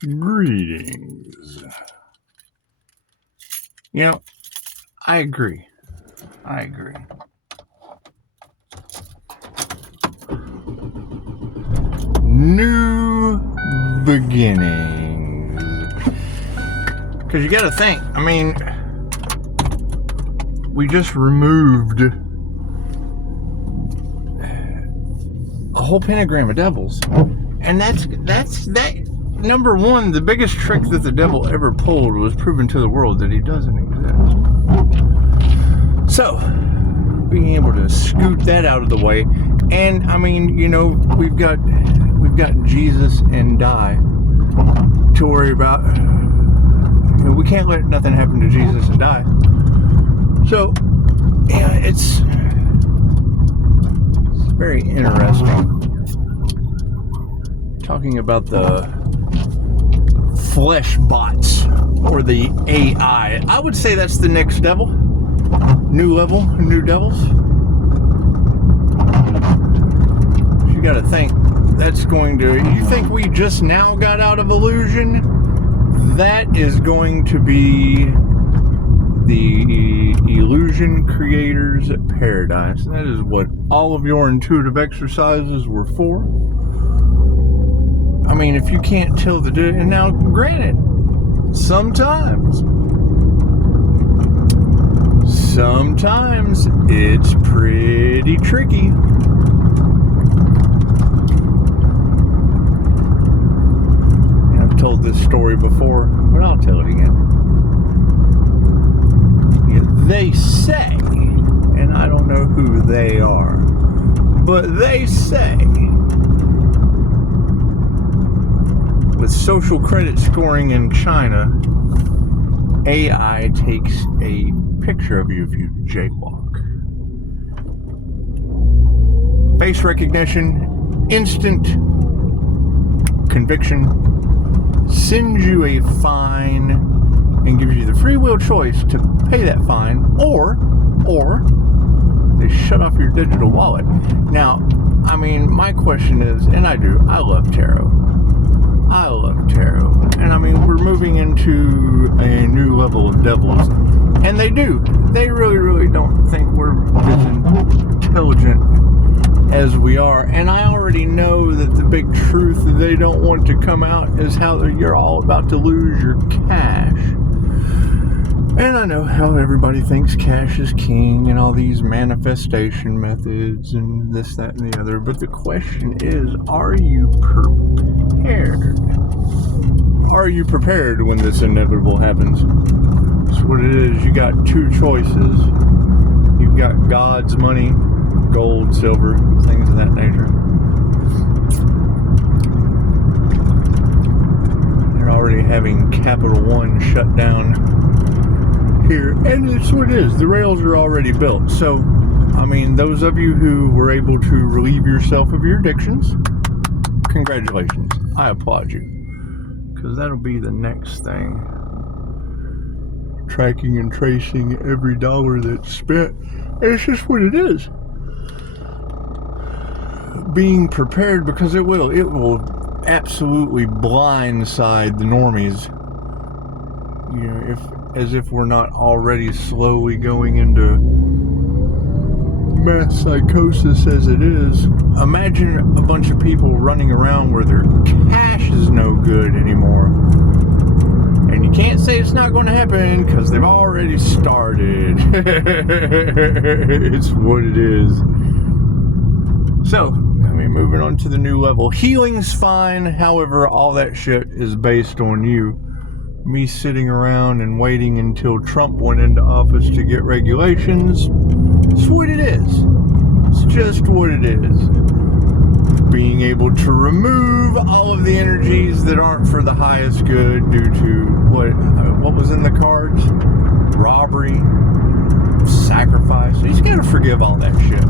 Greetings. You know, I agree. New beginnings. Because you got to think, I mean, we just removed a whole pentagram of devils. And that's number one, the biggest trick that the devil ever pulled was proving to the world that he doesn't exist. So, being able to scoot that out of the way, and I mean, you know, we've got Jesus and die to worry about. You know, we can't let nothing happen to Jesus and die. So, yeah, it's very interesting. Talking about the flesh bots or the AI. I would say that's the next level. New level, new devils. You gotta think that's going to, you think we just now got out of illusion? That is going to be the illusion creators paradise. That is what all of your intuitive exercises were for. I mean, if you can't tell the difference, and now granted, sometimes it's pretty tricky. And I've told this story before, but I'll tell it again. Yeah, they say, and I don't know who they are, but they say, with social credit scoring in China, AI takes a picture of you if you jaywalk. Face recognition, instant conviction, sends you a fine and gives you the free will choice to pay that fine, or they shut off your digital wallet. Now, I mean, my question is, and I love tarot. And I mean, we're moving into a new level of devils. And they really don't think we're as intelligent as we are. And I already know that the big truth that they don't want to come out is how you're all about to lose your cash. And I know how everybody thinks cash is king and all these manifestation methods and this, that, and the other. But the question is, are you prepared? Are you prepared when this inevitable happens? That's what it is. You got two choices. You've got God's money, gold, silver, things of that nature. They're already having Capital One shut down here, and it's what it is. The rails are already built. So, I mean, those of you who were able to relieve yourself of your addictions, congratulations. I applaud you. Because that'll be the next thing. Tracking and tracing every dollar that's spent. And it's just what it is. Being prepared, because it will absolutely blindside the normies. You know, as if we're not already slowly going into mass psychosis as it is. Imagine a bunch of people running around where their cash is no good anymore. And you can't say it's not going to happen because they've already started. It's what it is. So, I mean, moving on to the new level. Healing's fine. However, all that shit is based on you. Me sitting around and waiting until Trump went into office to get regulations. It's what it is. It's just what it is. Being able to remove all of the energies that aren't for the highest good due to what was in the cards? Robbery, sacrifice. You just gotta forgive all that shit.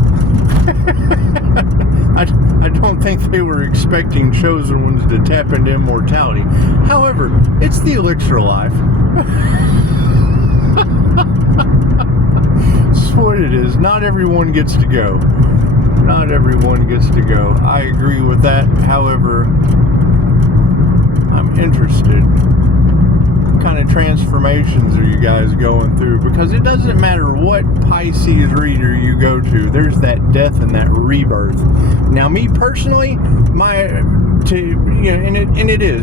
I don't think they were expecting chosen ones to tap into immortality. However, it's the elixir of life. It's what it is. Not everyone gets to go. Not everyone gets to go. I agree with that. However, I'm interested transformations are you guys going through? Because it doesn't matter what Pisces reader you go to, there's that death and that rebirth. Now, me personally,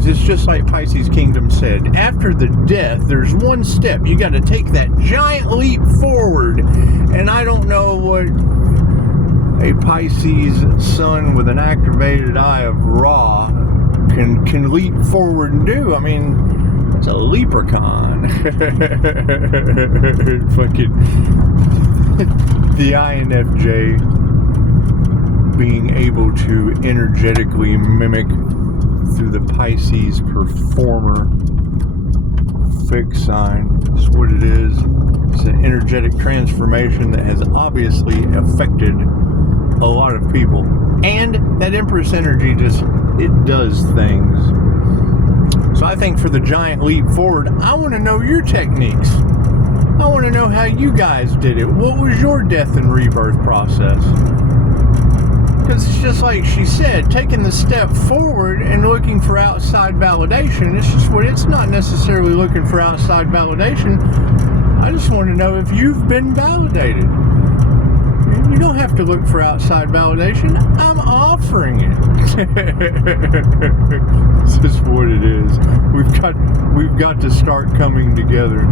it's just like Pisces Kingdom said. After the death, there's one step. You got to take that giant leap forward. And I don't know what a Pisces sun with an activated eye of Ra can leap forward and do. I mean, it's a leprechaun. Fucking the INFJ being able to energetically mimic through the Pisces performer fixed sign. That's what it is. It's an energetic transformation that has obviously affected a lot of people. And that Empress energy it does things. So I think for the giant leap forward, I want to know your techniques. I want to know how you guys did it. What was your death and rebirth process? Because it's just like she said, taking the step forward and looking for outside validation. It's not necessarily looking for outside validation. I just want to know if you've been validated. You don't have to look for outside validation. I'm offering it. This is what it is. We've got to start coming together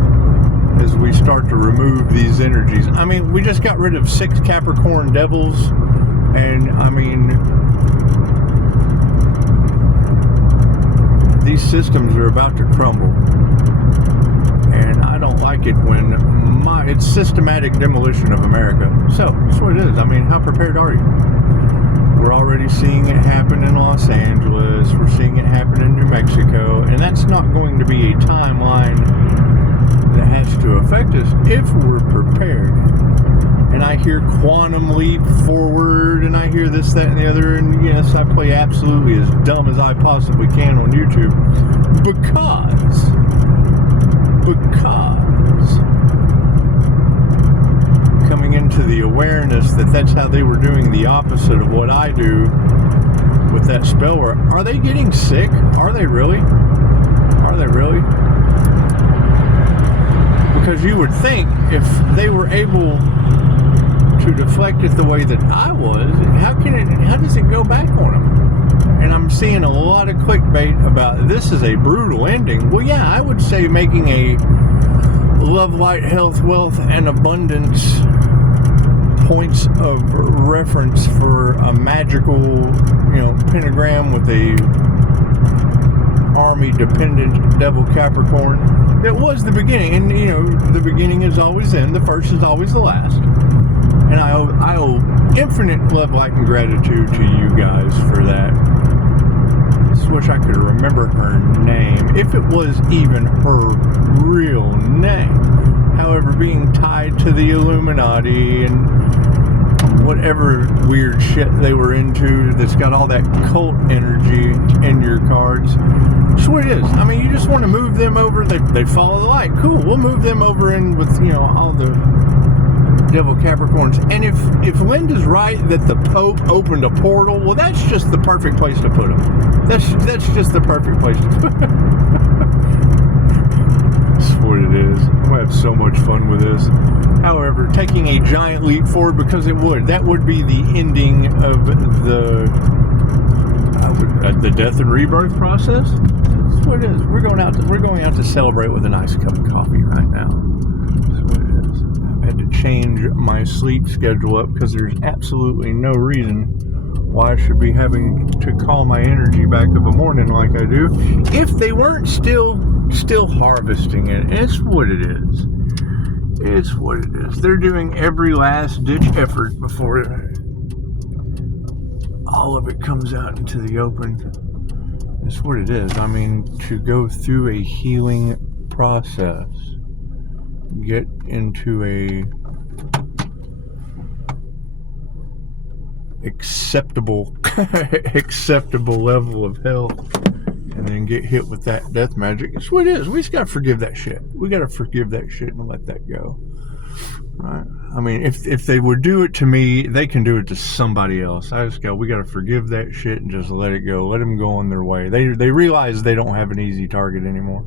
as we start to remove these energies. I mean, we just got rid of 6 Capricorn devils, and I mean, these systems are about to crumble. And I don't like it when it's systematic demolition of America. So, that's what it is. I mean, how prepared are you? We're already seeing it happen in Los Angeles. We're seeing it happen in New Mexico. And that's not going to be a timeline that has to affect us if we're prepared. And I hear quantum leap forward, and I hear this, that, and the other. And yes, I play absolutely as dumb as I possibly can on YouTube. Because coming into the awareness that that's how they were doing the opposite of what I do with that spell work. Are they getting sick? Are they really? Are they really? Because you would think if they were able to deflect it the way that I was, how does it go back on them? And I'm seeing a lot of clickbait about this is a brutal ending. Well, yeah, I would say making a love, light, health, wealth, and abundance points of reference for a magical, pentagram with a army-dependent devil Capricorn. That was the beginning, and the beginning is always in. The first is always the last. And I owe infinite love, light, and gratitude to you guys for that. I just wish I could remember her name, if it was even her real name. However, being tied to the Illuminati and whatever weird shit they were into that's got all that cult energy in your cards. That's what it is. I mean, you just want to move them over. They follow the light. Cool. We'll move them over in with, all the devil Capricorns. And if Linda's right that the Pope opened a portal, well, that's just the perfect place to put them. That's just the perfect place to put them. That's what it is. I'm gonna have so much fun with this. However, taking a giant leap forward, because that would be the ending of the death and rebirth process. That's what it is. We're going out to celebrate with a nice cup of coffee right now. That's what it is. I've had to change my sleep schedule up because there's absolutely no reason why I should be having to call my energy back of a morning like I do if they weren't still harvesting it. It's what it is. It's what it is. They're doing every last ditch effort before all of it comes out into the open. It's what it is. I mean, to go through a healing process, get into a acceptable level of health, and then get hit with that death magic. It's what it is. We just gotta forgive that shit. We gotta forgive that shit and let that go. Right? I mean, if they would do it to me, they can do it to somebody else. We gotta forgive that shit and just let it go. Let them go on their way. They realize they don't have an easy target anymore.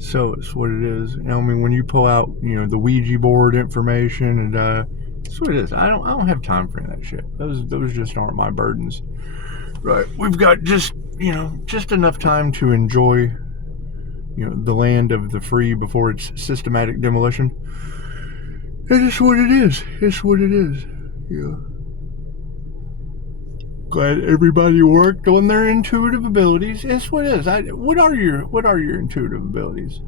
So it's what it is. I mean, when you pull out, the Ouija board information, and that's what it is. I don't have time for that shit. Those just aren't my burdens. Right. We've got just enough time to enjoy, the land of the free before its systematic demolition. It's just what it is. It's what it is. Yeah. Glad everybody worked on their intuitive abilities. It's what it is. What are your intuitive abilities?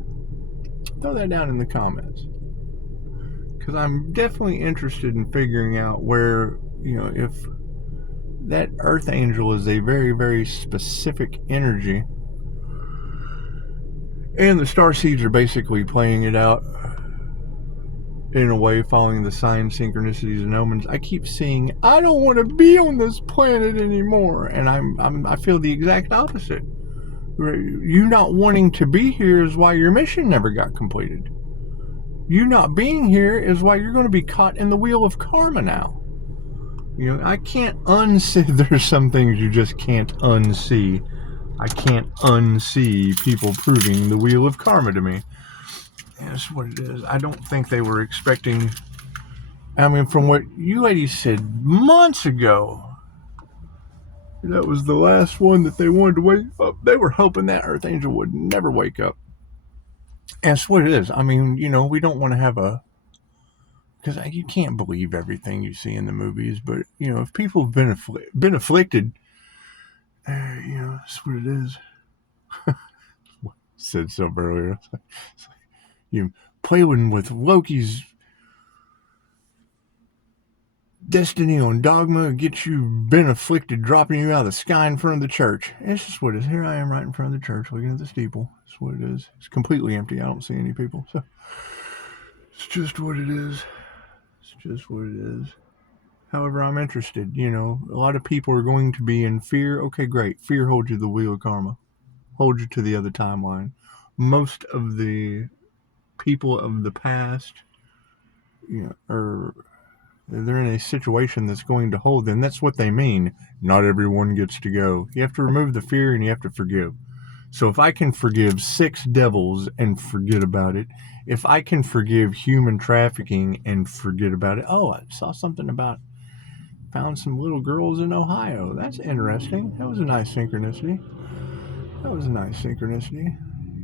Throw that down in the comments. Because I'm definitely interested in figuring out where, if that earth angel is a very, very specific energy, and the star seeds are basically playing it out in a way, following the signs, synchronicities, and omens. I keep seeing, I don't want to be on this planet anymore, and I feel the exact opposite. You not wanting to be here is why your mission never got completed. You not being here is why you're going to be caught in the wheel of karma now. I can't unsee. There's some things you just can't unsee. I can't unsee people proving the wheel of karma to me. That's what it is. I don't think they were expecting. I mean, from what you ladies said months ago, that was the last one that they wanted to wake up. They were hoping that Earth Angel would never wake up. And that's what it is. I mean, we don't want to have because you can't believe everything you see in the movies, but, if people have been afflicted, that's what it is. Said so earlier. You playing with Loki's destiny on dogma gets you been afflicted, dropping you out of the sky in front of the church. It's just what it is. Here I am right in front of the church looking at the steeple. That's what it is. It's completely empty. I don't see any people. So it's just what it is. It's just what it is. However, I'm interested. A lot of people are going to be in fear. Okay, great. Fear holds you to the wheel of karma. Holds you to the other timeline. Most of the people of the past, they're in a situation that's going to hold them. That's what they mean. Not everyone gets to go. You have to remove the fear and you have to forgive. So if I can forgive 6 devils and forget about it, if I can forgive human trafficking and forget about it, I saw something about found some little girls in Ohio. That's interesting. That was a nice synchronicity.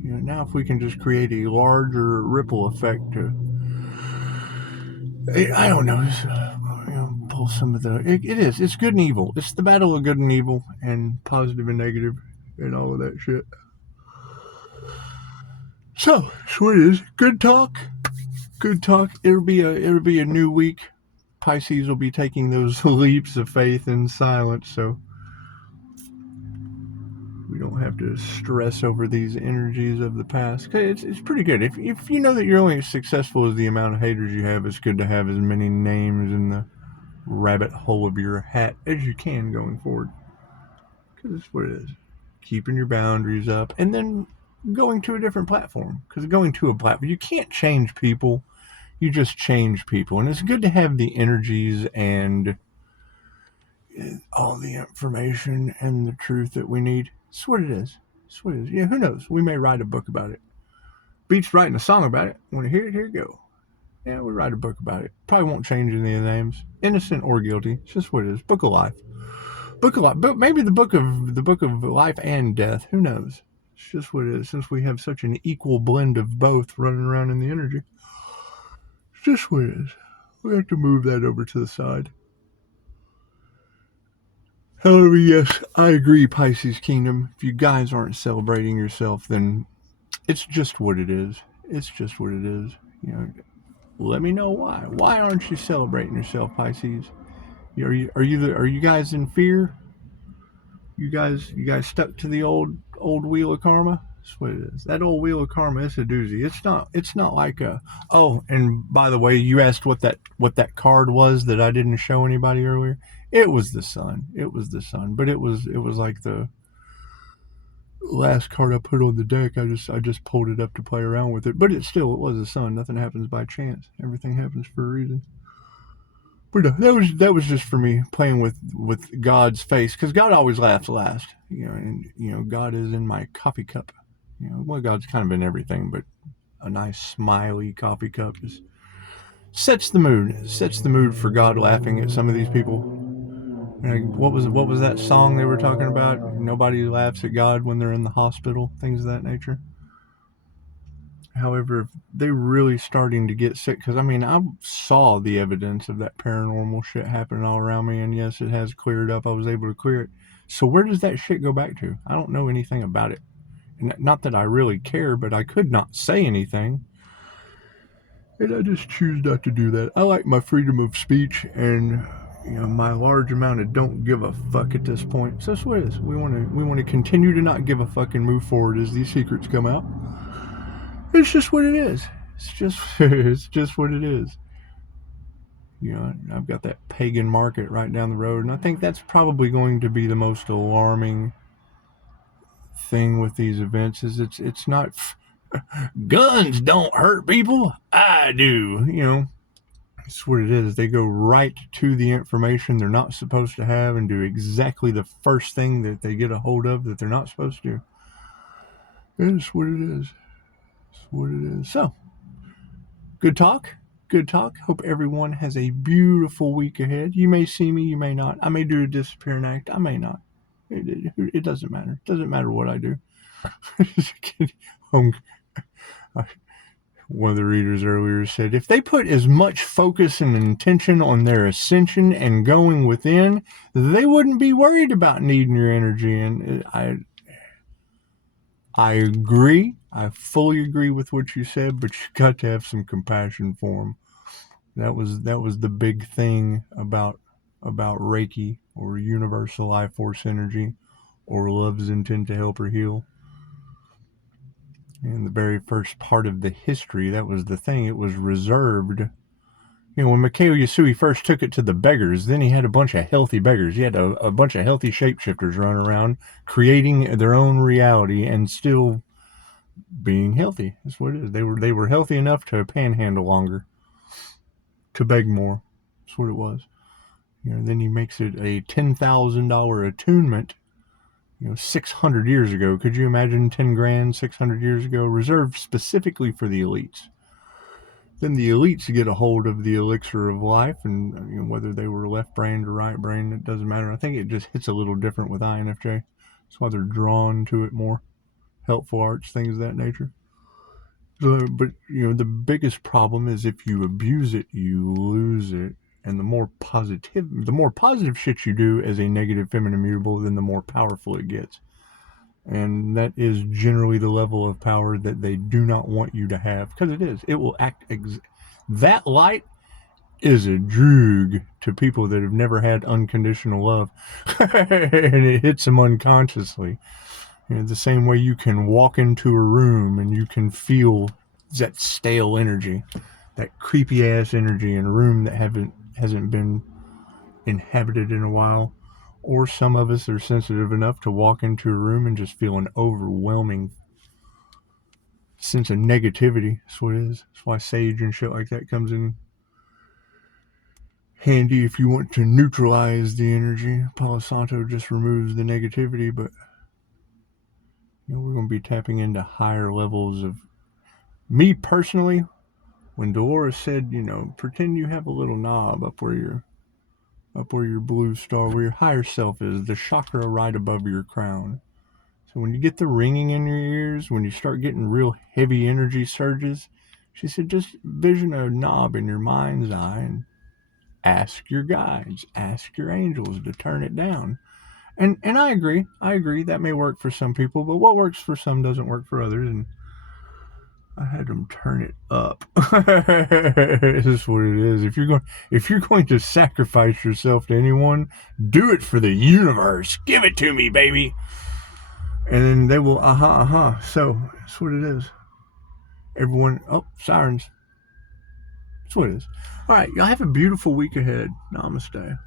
Now if we can just create a larger ripple effect to, I don't know, pull some of it's good and evil. It's the battle of good and evil and positive and negative and all of that shit. So, that's what it is. Good talk. It'll be a new week. Pisces will be taking those leaps of faith in silence, so we don't have to stress over these energies of the past. It's pretty good. If you know that you're only as successful as the amount of haters you have, it's good to have as many names in the rabbit hole of your hat as you can going forward. Because that's what it is. Keeping your boundaries up and then going to a different platform. Because going to a platform, you can't change people. You just change people. And it's good to have the energies and all the information and the truth that we need. That's what it is. Yeah, who knows? We may write a book about it. Beats writing a song about it. Want to hear it? Here you go. Yeah, we'll write a book about it. Probably won't change any of the names. Innocent or guilty. It's just what it is. Book of life. But maybe the book of life and death. Who knows? It's just what it is. Since we have such an equal blend of both running around in the energy. It's just what it is. We have to move that over to the side. However, yes, I agree, Pisces Kingdom. If you guys aren't celebrating yourself, then it's just what it is. Let me know why. Why aren't you celebrating yourself, Pisces? Are you guys in fear? You guys stuck to the old wheel of karma? That's what it is. That old wheel of karma is a doozy. It's not like a. Oh, and by the way, you asked what that card was that I didn't show anybody earlier. It was the sun. But it was like the last card I put on the deck. I just pulled it up to play around with it. But it was the sun. Nothing happens by chance. Everything happens for a reason. But that was just for me playing with God's face, because God always laughs last. And God is in my coffee cup. Well, God's kind of been everything, but a nice smiley coffee cup just sets the mood. It sets the mood for God laughing at some of these people. What was that song they were talking about? Nobody laughs at God when they're in the hospital, things of that nature. However, if they're really starting to get sick, because I saw the evidence of that paranormal shit happening all around me, and yes, it has cleared up. I was able to clear it. So where does that shit go back to? I don't know anything about it. And not that I really care, but I could not say anything. And I just choose not to do that. I like my freedom of speech and my large amount of don't give a fuck at this point. So that's what it is. We want to continue to not give a fuck and move forward as these secrets come out. It's just what it is. It's just what it is. I've got that pagan market right down the road, and I think that's probably going to be the most alarming thing with these events. Is it's not guns don't hurt people. I do. It's what it is. They go right to the information they're not supposed to have and do exactly the first thing that they get a hold of that they're not supposed to. It's what it is. It's what it is. So, good talk. Good talk. Hope everyone has a beautiful week ahead. You may see me, you may not. I may do a disappearing act. I may not. It doesn't matter. It doesn't matter what I do. One of the readers earlier said, if they put as much focus and intention on their ascension and going within, they wouldn't be worried about needing your energy. And I agree. I fully agree with what you said, but you got to have some compassion for them. That was the big thing about Reiki or universal life force energy or love's intent to help or heal. In the very first part of the history, that was the thing. It was reserved. When Mikhail Yasui first took it to the beggars, then he had a bunch of healthy beggars. He had a bunch of healthy shapeshifters running around, creating their own reality and still being healthy. That's what it is. They were healthy enough to panhandle longer, to beg more. That's what it was. Then he makes it a $10,000 attunement. 600 years ago. Could you imagine 10 grand 600 years ago? Reserved specifically for the elites. Then the elites get a hold of the elixir of life, and whether they were left-brained or right-brained, it doesn't matter. I think it just hits a little different with INFJ. That's why they're drawn to it more. Helpful arts, things of that nature. So, but, the biggest problem is if you abuse it, you lose it. And the more positive shit you do as a negative feminine mutable, then the more powerful it gets. And that is generally the level of power that they do not want you to have. Because it is. It will act... that light is a drug to people that have never had unconditional love. And it hits them unconsciously. The same way you can walk into a room and you can feel that stale energy. That creepy ass energy in a room that hasn't been inhabited in a while, or some of us are sensitive enough to walk into a room and just feel an overwhelming sense of negativity. That's what it is. That's why sage and shit like that comes in handy if you want to neutralize the energy. Palo Santo just removes the negativity, but we're going to be tapping into higher levels of... Me personally, when Dolores said, pretend you have a little knob up where your blue star, where your higher self is, the chakra right above your crown. So when you get the ringing in your ears, when you start getting real heavy energy surges, she said, just vision a knob in your mind's eye and ask your guides, ask your angels to turn it down. And I agree. That may work for some people, but what works for some doesn't work for others. And I had them turn it up. This is what it is. If you're going to sacrifice yourself to anyone, do it for the universe. Give it to me, baby. And then they will, So that's what it is. Everyone, sirens. That's what it is. All right, y'all have a beautiful week ahead. Namaste.